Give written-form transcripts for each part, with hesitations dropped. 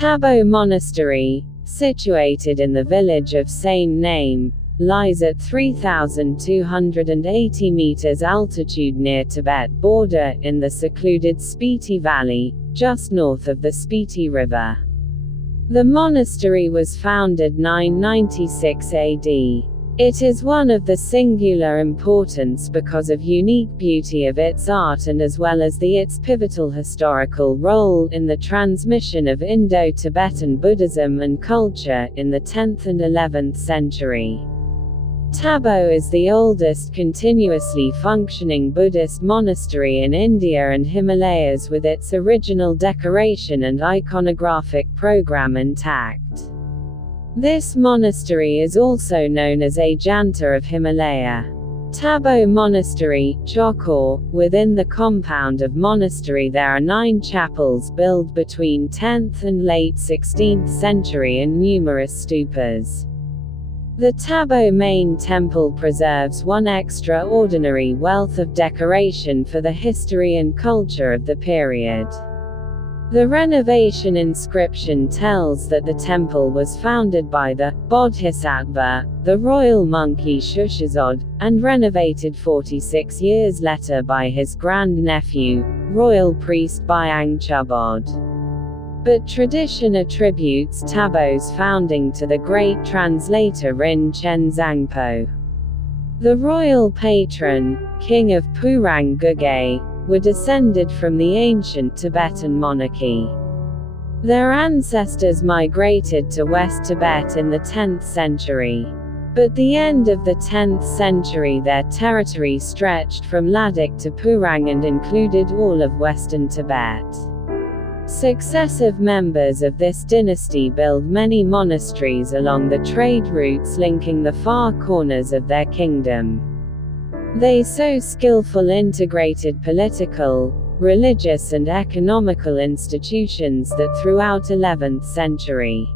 Tabo Monastery, situated in the village of same name, lies at 3,280 meters altitude near Tibet border in the secluded Spiti Valley, just north of the Spiti River. The monastery was founded 996 AD. It is one of the singular importance because of unique beauty of its art and as well as its pivotal historical role in the transmission of Indo-Tibetan Buddhism and culture in the 10th and 11th century. Tabo is the oldest continuously functioning Buddhist monastery in India and Himalayas with its original decoration and iconographic program intact. This monastery is also known as Ajanta of Himalaya. Tabo Monastery, Chokor, within the compound of monastery there are 9 chapels built between 10th and late 16th century and numerous stupas. The Tabo main temple preserves one extraordinary wealth of decoration for the history and culture of the period. The renovation inscription tells that the temple was founded by the Bodhisattva, the royal monkey Shushazod, and renovated 46 years later by his grand-nephew, royal priest Byang Chubod. But tradition attributes Tabo's founding to the great translator Rin Chen Zangpo. The royal patron, king of Purang Gugay, were descended from the ancient Tibetan monarchy. Their ancestors migrated to West Tibet in the 10th century. But the end of the 10th century their territory stretched from Ladakh to Purang and included all of western Tibet. Successive members of this dynasty built many monasteries along the trade routes linking the far corners of their kingdom. They so skillfully integrated political, religious and economical institutions that throughout 11th century,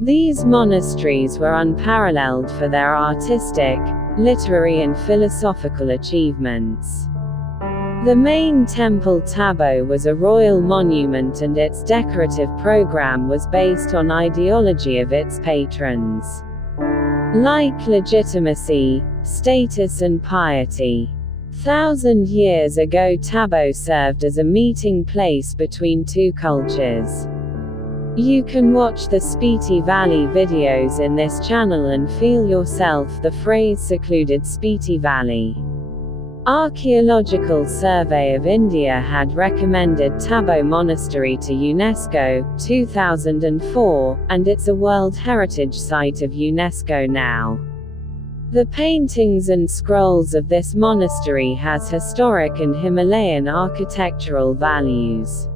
these monasteries were unparalleled for their artistic, literary and philosophical achievements. The main temple Tabo was a royal monument and its decorative program was based on ideology of its patrons, like legitimacy, status and piety. 1,000 years ago Tabo served as a meeting place between two cultures. You can watch the Spiti Valley videos in this channel and feel yourself the phrase secluded Spiti Valley. Archaeological Survey of India had recommended Tabo Monastery to UNESCO, 2004, and it's a World Heritage Site of UNESCO now. The paintings and scrolls of this monastery has historic and Himalayan architectural values.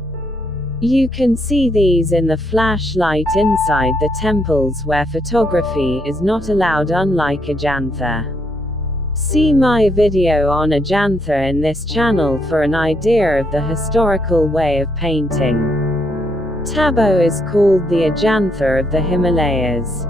You can see these in the flashlight inside the temples where photography is not allowed unlike Ajanta. See my video on Ajanta in this channel for an idea of the historical way of painting. Tabo is called the Ajanta of the Himalayas.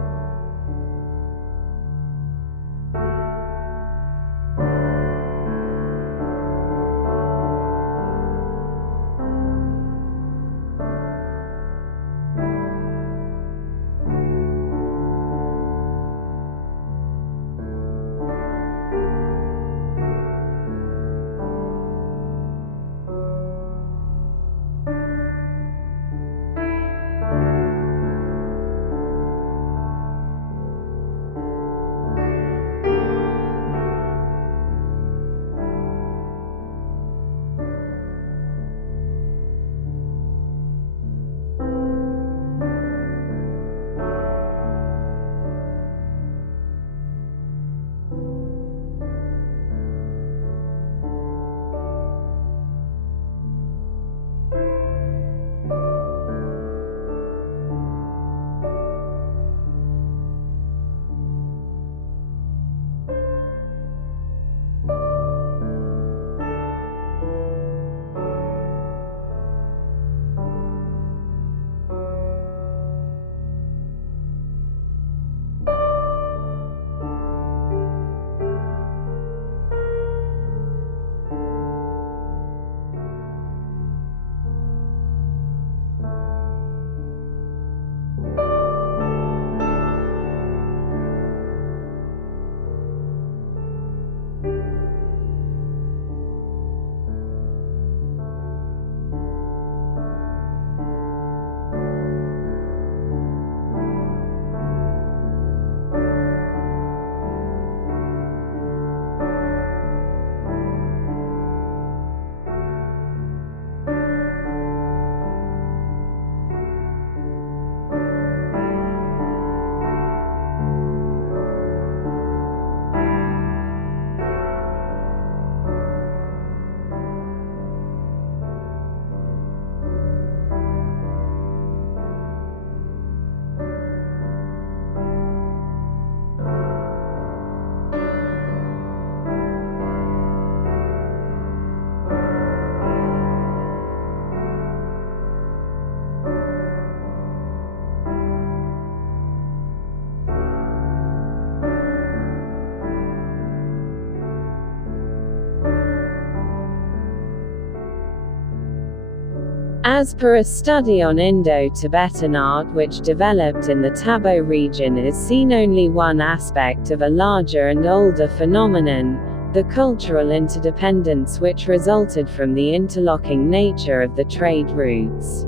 As per a study on Indo-Tibetan art which developed in the Tabo region, is seen only one aspect of a larger and older phenomenon, the cultural interdependence which resulted from the interlocking nature of the trade routes.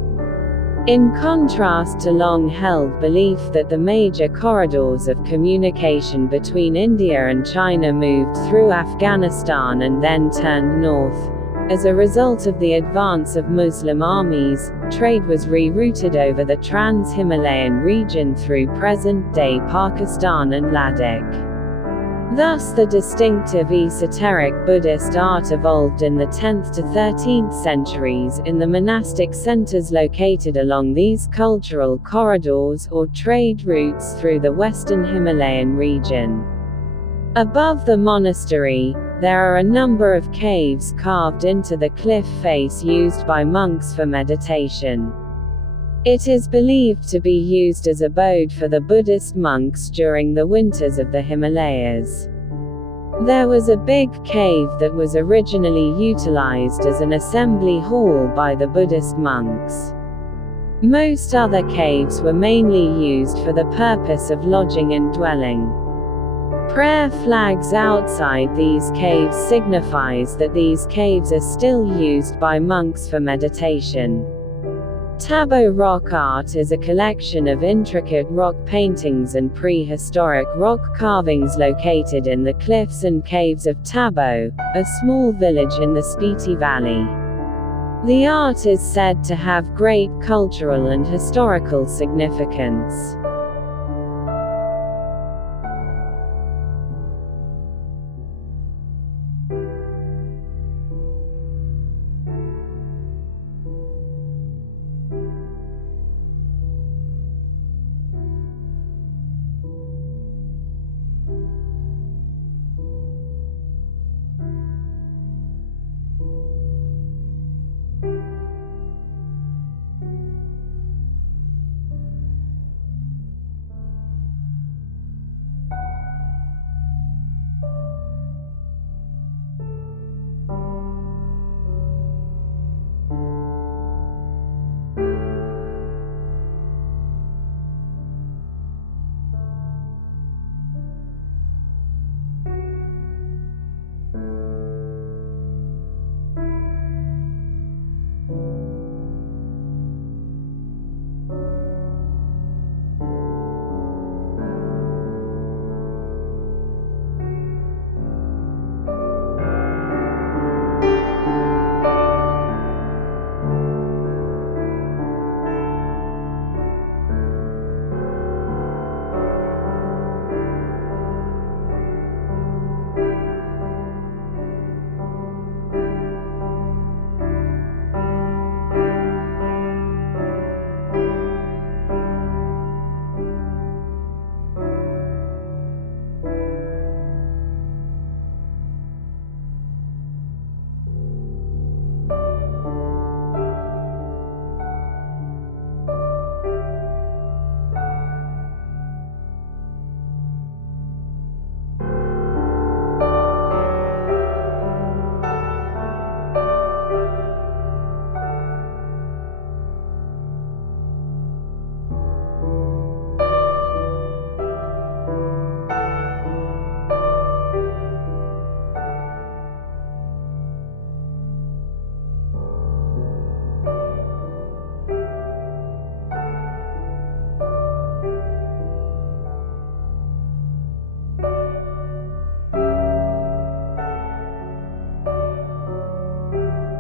In contrast to long-held belief that the major corridors of communication between India and China moved through Afghanistan and then turned north, as a result of the advance of Muslim armies, trade was rerouted over the trans-Himalayan region through present-day Pakistan and Ladakh. Thus the distinctive esoteric Buddhist art evolved in the 10th to 13th centuries in the monastic centers located along these cultural corridors or trade routes through the western Himalayan region. Above the monastery, there are a number of caves carved into the cliff face used by monks for meditation. It is believed to be used as abode for the Buddhist monks during the winters of the Himalayas. There was a big cave that was originally utilized as an assembly hall by the Buddhist monks. Most other caves were mainly used for the purpose of lodging and dwelling. Prayer flags outside these caves signifies that these caves are still used by monks for meditation. Tabo rock art is a collection of intricate rock paintings and prehistoric rock carvings located in the cliffs and caves of Tabo, a small village in the Spiti Valley. The art is said to have great cultural and historical significance.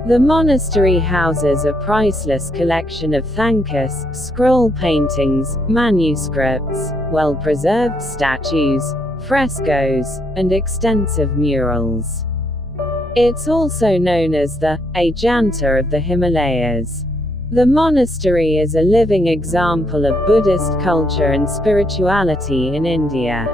The monastery houses a priceless collection of thankas, scroll paintings, manuscripts, well-preserved statues, frescoes, and extensive murals. It's also known as the Ajanta of the Himalayas. The monastery is a living example of Buddhist culture and spirituality in India.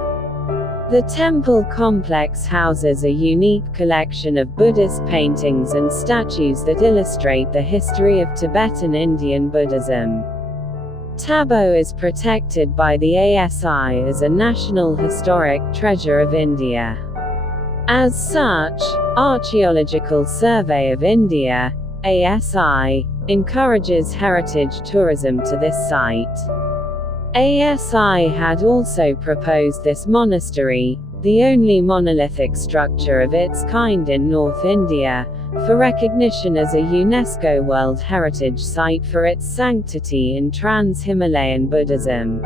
The temple complex houses a unique collection of Buddhist paintings and statues that illustrate the history of Tibetan Indian Buddhism. Tabo is protected by the ASI as a National Historic Treasure of India. As such, Archaeological Survey of India, ASI, encourages heritage tourism to this site. ASI had also proposed this monastery, the only monolithic structure of its kind in North India, for recognition as a UNESCO World Heritage Site for its sanctity in Trans-Himalayan Buddhism.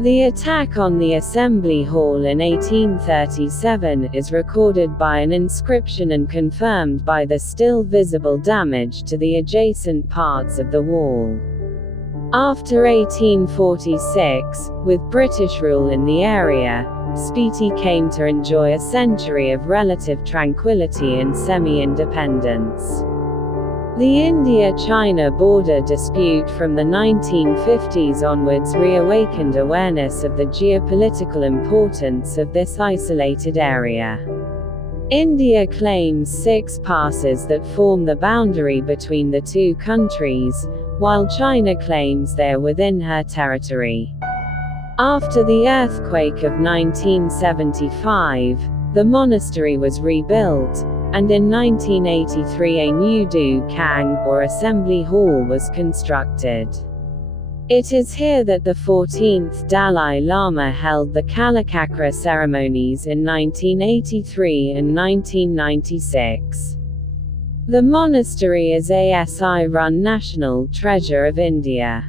The attack on the Assembly Hall in 1837 is recorded by an inscription and confirmed by the still visible damage to the adjacent parts of the wall. After 1846, with British rule in the area, Spiti came to enjoy a century of relative tranquility and semi-independence. The India-China border dispute from the 1950s onwards reawakened awareness of the geopolitical importance of this isolated area. India claims 6 passes that form the boundary between the two countries, while China claims they are within her territory. After the earthquake of 1975, the monastery was rebuilt, and in 1983 a new Du-Kang, or assembly hall, was constructed. It is here that the 14th Dalai Lama held the Kalachakra ceremonies in 1983 and 1996. The monastery is ASI-run National Treasure of India.